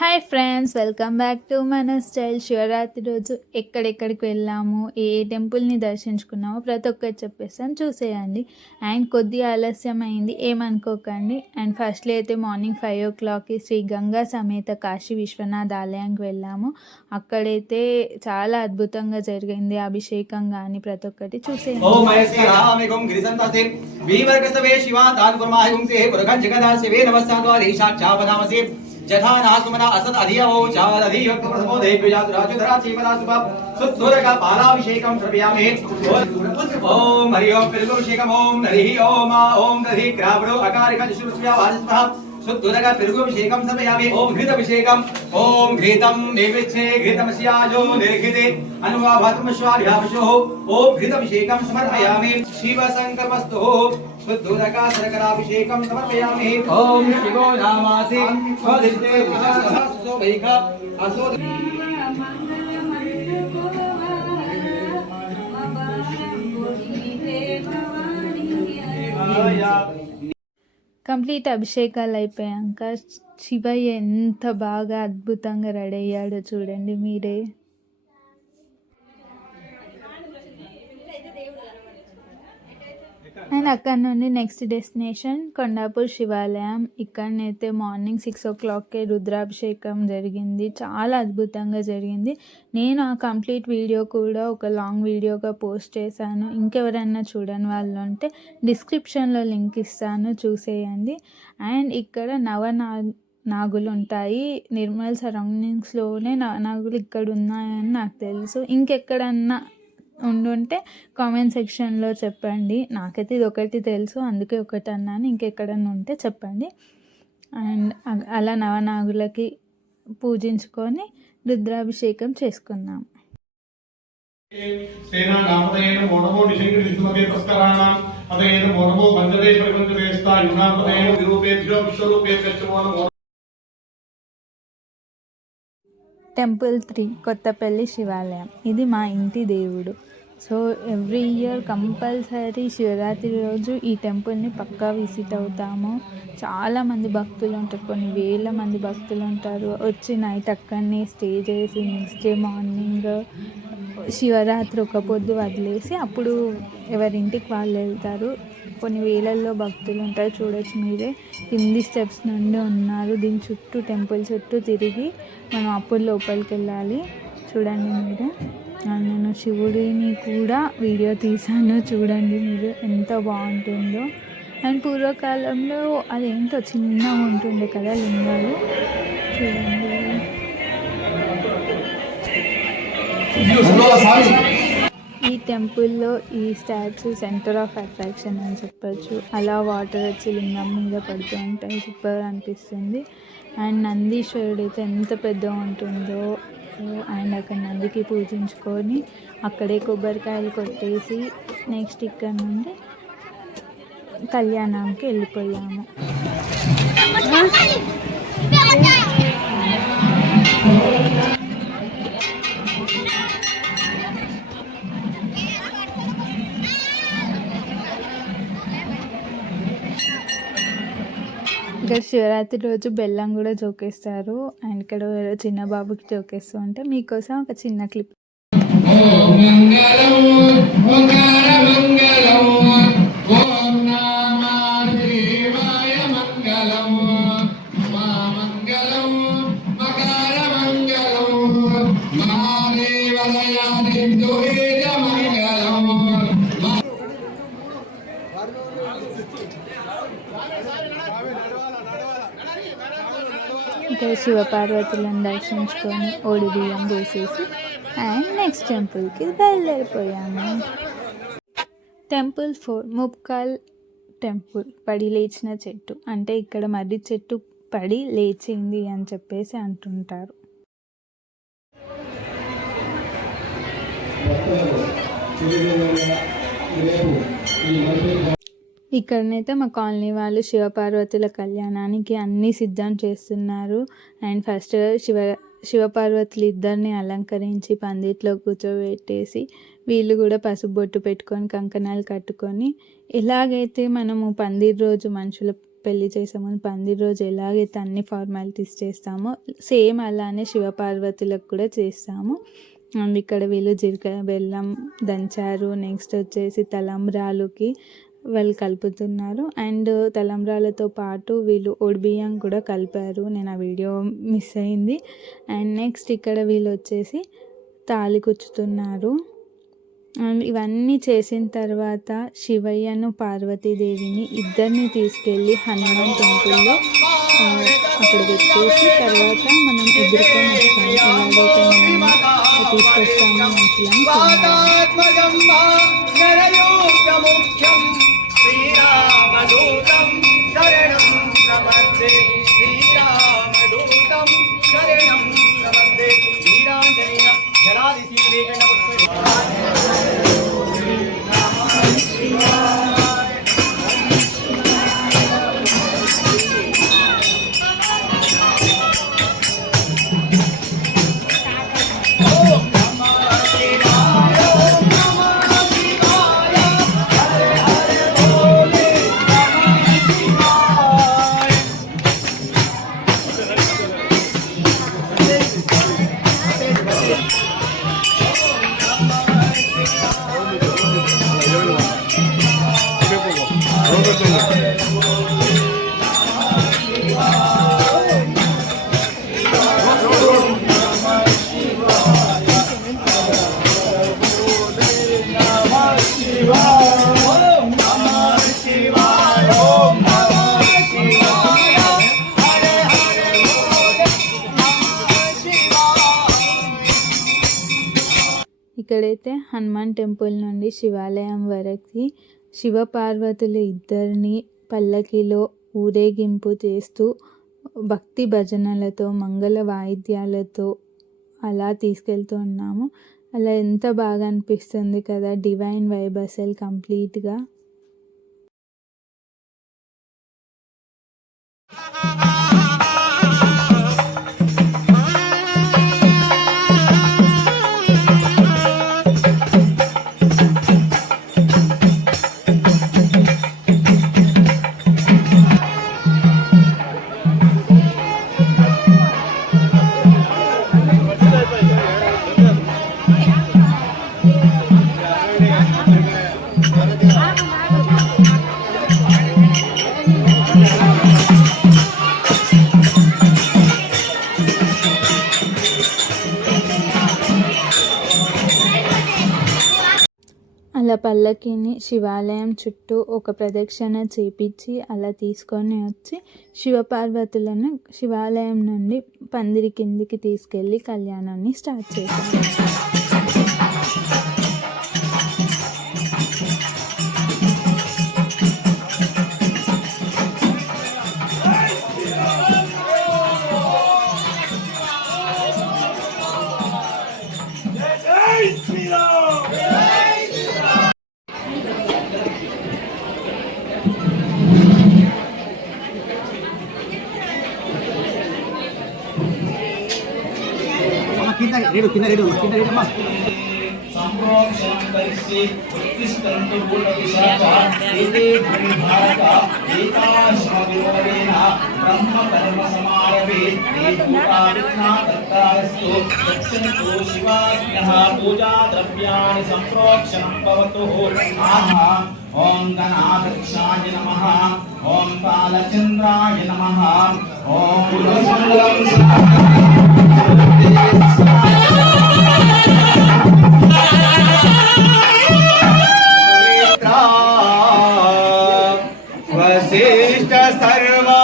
Hi friends, welcome back to మన style. Shivaratri రోజు ఎక్కడెక్కడికి వెళ్ళాము, ఏ టెంపుల్ని దర్శించుకున్నామో ప్రతి ఒక్కటి చెప్పేస్తాను, చూసేయండి. అండ్ కొద్దిగా ఆలస్యం అయింది, ఏమనుకోకండి. అండ్ ఫస్ట్లీ అయితే మార్నింగ్ 5 o'clockకి శ్రీ గంగా సమేత కాశీ విశ్వనాథ్ ఆలయానికి వెళ్ళాము. అక్కడైతే చాలా అద్భుతంగా జరిగింది అభిషేకం కానీ ప్రతి ఒక్కటి చూసేయండి. जथा नासुमना असद अधियो चार अधियो प्रथमो देव्याज राजधरा चीमना सुभ सुद्धुरका पालाभिषेकं श्रवयामि ओम हरि ओम पिरुभिषेकम ओम हरि ओम ओम दधि ग्रावणो अकारिका शुश्रूषया वाजस्वः सुद्धुरका पिरुभिषेकं श्रवयामि ओम घृताभिषेकम ओम घृतं नैवेद्ये घृतमस्याजो निर्घृते अनुवाभातम स्वाध्यावशो ओम घृताभिषेकं समर्पयामि शिव संकल्पस्तु शुद्धोदका शर्कराभिषेकं समर्पयामि ओम शिवो नामासि स्वदिष्टे सहस्रो वैखा असो కంప్లీట్ అభిషేకాలు అయిపోయాక శివయ్య ఎంత బాగా అద్భుతంగా రెడీ అయ్యాడో చూడండి మీరే. అండ్ అక్కడ నుండి నెక్స్ట్ డెస్టినేషన్ కొండాపూర్ శివాలయం. ఇక్కడనైతే మార్నింగ్ 6 o'clockకే రుద్రాభిషేకం జరిగింది, చాలా అద్భుతంగా జరిగింది. నేను ఆ కంప్లీట్ వీడియో కూడా ఒక లాంగ్ వీడియోగా పోస్ట్ చేశాను. ఇంకెవరైనా చూడని వాళ్ళు ఉంటే డిస్క్రిప్షన్లో లింక్ ఇస్తాను, చూసేయండి. అండ్ ఇక్కడ నాగులు ఉంటాయి. నిర్మల్ సరౌండింగ్స్లోనే నాగులు ఇక్కడ ఉన్నాయని నాకు తెలుసు. ఇంకెక్కడన్నా ఉండుంటే కామెంట్ సెక్షన్లో చెప్పండి. నాకైతే ఇది ఒకటి తెలుసు, అందుకే ఒకటి అన్నాను. ఇంకెక్కడన్నా ఉంటే చెప్పండి. అండ్ అలా నవనాగులకి పూజించుకొని రుద్రాభిషేకం చేసుకున్నాం. టెంపుల్ 3 కొత్తపల్లి శివాలయం. ఇది మా ఇంటి దేవుడు. So every year compulsory Shivaratri రోజు ఈ టెంపుల్ని పక్కా విజిట్ అవుతాము. చాలామంది భక్తులు ఉంటారు, కొన్ని వేల మంది భక్తులు ఉంటారు. వచ్చి నైట్ అక్కడనే స్టే చేసి నెక్స్ట్ డే మార్నింగ్ శివరాత్రి ఒక పొద్దు వదిలేసి అప్పుడు ఎవరింటికి వాళ్ళు వెళ్తారు. కొన్ని వేలల్లో భక్తులు ఉంటారు, చూడొచ్చు మీరే. కింది స్టెప్స్ నుండి ఉన్నారు. దీని చుట్టూ టెంపుల్ చుట్టూ తిరిగి మనం అప్పుడు లోపలికి వెళ్ళాలి. చూడండి మీరు. నేను శివుడిని కూడా వీడియో తీసాను, చూడండి మీరు ఎంత బాగుంటుందో. అండ్ పూర్వకాలంలో అదేంటో చిన్నగా ఉంటుండే కదా లింగాలు, చూడండి. ఈ టెంపుల్లో ఈ స్టాచ్యూ సెంటర్ ఆఫ్ అట్రాక్షన్ అని చెప్పచ్చు. అలా వాటర్ వచ్చి లింగం మీద పడుతూ ఉంటాయి, సూపర్ అనిపిస్తుంది. అండ్ నందీశ్వరుడు అయితే ఎంత పెద్దగా ఉంటుందో. అండ్ అక్కడ నందికి పూజించుకొని అక్కడే కొబ్బరికాయలు కొట్టేసి నెక్స్ట్ ఇక్కడ నుండి కళ్యాణంకి వెళ్ళిపోయాము. ఇక్కడ శివరాత్రి రోజు బెల్లం కూడా జోకేస్తారు. అండ్ ఇక్కడ చిన్న బాబుకి జోకేస్తూ ఉంటే మీకోసం ఒక చిన్న క్లిప్. ఇక్కడ శివపార్వతులను దర్శించుకొని ఓడి బియ్యం పోసేసి అండ్ నెక్స్ట్ టెంపుల్కి బయలుదేరిపోయాము. Temple 4 Mupkal temple. పడి లేచిన చెట్టు అంటే ఇక్కడ మర్రి చెట్టు పడి లేచింది అని చెప్పేసి అంటుంటారు. ఇక్కడనైతే మా కాలనీ వాళ్ళు శివపార్వతుల కళ్యాణానికి అన్నీ సిద్ధం చేస్తున్నారు. అండ్ ఫస్ట్ శివపార్వతులు ఇద్దరిని అలంకరించి పందిట్లో కూర్చోబెట్టేసి వీళ్ళు కూడా పసుపు బొట్టు పెట్టుకొని కంకణాలు కట్టుకొని, ఎలాగైతే మనము పందిరి రోజు మనుషుల పెళ్లి చేసే ముందు పందిరి రోజు ఎలాగైతే అన్ని ఫార్మాలిటీస్ చేస్తామో సేమ్ అలానే శివపార్వతులకు కూడా చేస్తాము. అండ్ ఇక్కడ వీళ్ళు జీలకర్ర బెల్లం దంచారు. నెక్స్ట్ వచ్చేసి తలంబ్రాలుకి వాళ్ళు కలుపుతున్నారు. అండ్ తలంబ్రాలతో పాటు వీళ్ళు బియ్యం కూడా కలిపారు. నేను ఆ వీడియో మిస్ అయింది. అండ్ నెక్స్ట్ ఇక్కడ వీళ్ళు వచ్చేసి తాళి కుచ్చుతున్నారు. అండ్ ఇవన్నీ చేసిన తర్వాత శివయ్యను పార్వతీదేవిని ఇద్దరిని తీసుకెళ్ళి హనుమాన్ టెంపుల్లో అక్కడ పెట్టేసి తర్వాత మనం ఎదుర్కొని వస్తాము. ఎలాగైతే మనం తీసుకొస్తామో మనుషులను ఇక్కడైతే హనుమాన్ టెంపుల్ నుండి శివాలయం వరకు శివపార్వతులు ఇద్దరిని పల్లకిలో ఊరేగింపు చేస్తూ భక్తి భజనలతో మంగళ వాయిద్యాలతో అలా తీసుకెళ్తూ ఉన్నాము. అలా ఎంత బాగా అనిపిస్తుంది కదా, డివైన్ వైబ్ అసలు కంప్లీట్గా. అలా పల్లకిని శివాలయం చుట్టూ ఒక ప్రదక్షిణ చేపించి అలా తీసుకొని వచ్చి శివపార్వతులను శివాలయం నుండి పందిరి కిందికి తీసుకెళ్ళి కళ్యాణాన్ని స్టార్ట్ చేశారు. కింద అమ్మా సంప్రోక్షణం కరిస్తే ఉత్తిష్టంతు భూతవిశాఖ ఏతే భూమిభారత ఏకాశ్మవిరోధేన బ్రహ్మ కర్మ సమారభే ఏ భూతావిఘ్నా దత్తారస్తు గచ్చन्तు శివాజ్ఞః పూజా ద్రవ్యాణి సంప్రోక్షణం భవతు. ఓం గణాధ్యక్షాయ నమః. ఓం కాలచంద్రాయ నమః. ఓం वशिष्ठ सर्वा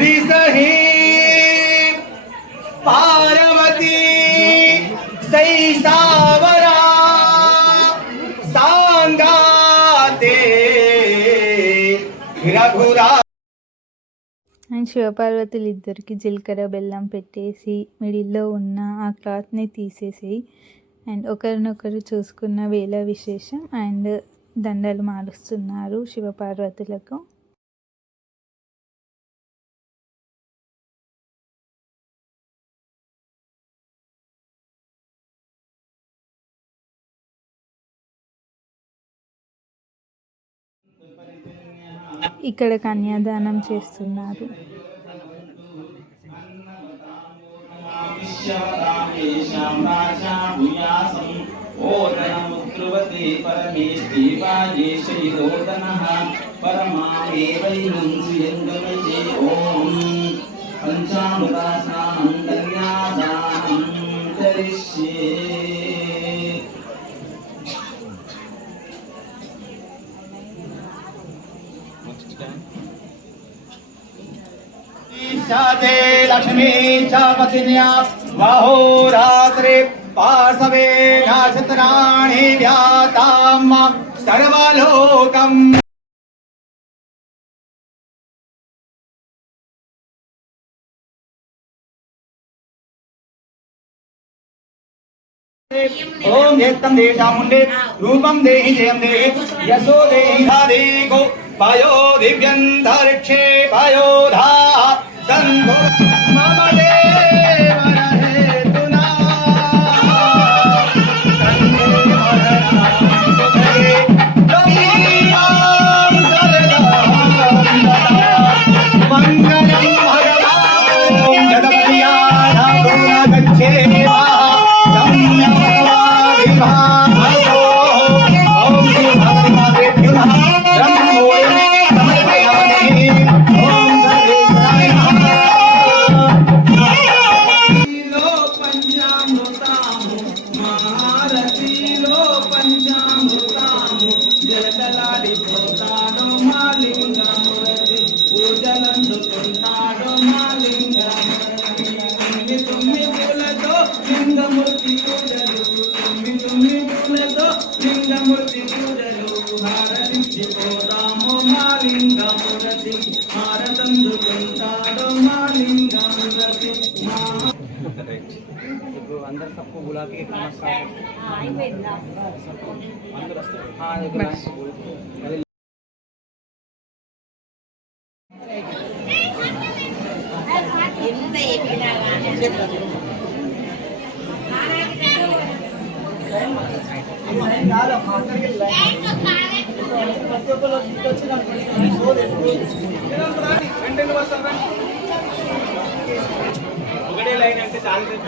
ऋषहि पार्वती सैसावरा सांगाते रघुरा. అండ్ శివపార్వతులు ఇద్దరికి జీలకర్ర బెల్లం పెట్టేసి మిడిల్లో ఉన్న ఆ క్లాత్ని తీసేసి అండ్ ఒకరినొకరు చూసుకున్న వేళ విశేషం. అండ్ దండలు మారుస్తున్నారు శివపార్వతులకు. ఇక్కడ కన్యాదానం చేస్తున్నారు. ఓదనముద్రువతే పరమేష్టి వాయేషైరోదనః పరమావేవైనం శ్రియంగమయే ఓం పంచామృతాస్నానం కన్యాదానం కరిష్యే. शाते लक्ष्मी च पत्न्या वहोरात्रे पार्श्वे नक्षत्राणि व्याताम् सर्वलोकम् ओम जेत्तम देशामुंडे रूपम देहि जयम देहि यशो देहि धादेको पायो दिव्यंतरिक्षे पायो धा संधो मम देव रहे तुना कंदे मरना सुभे कवियाम सदा मंगलम भगवान जगदपतिया गुण गच्छेवा अंदर सबको बुला के नमस्कार ఒకటే లైన్ అంటే చాలా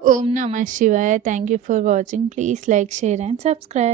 Om Namah Shivaya. Thank you for watching. Please like, share and subscribe.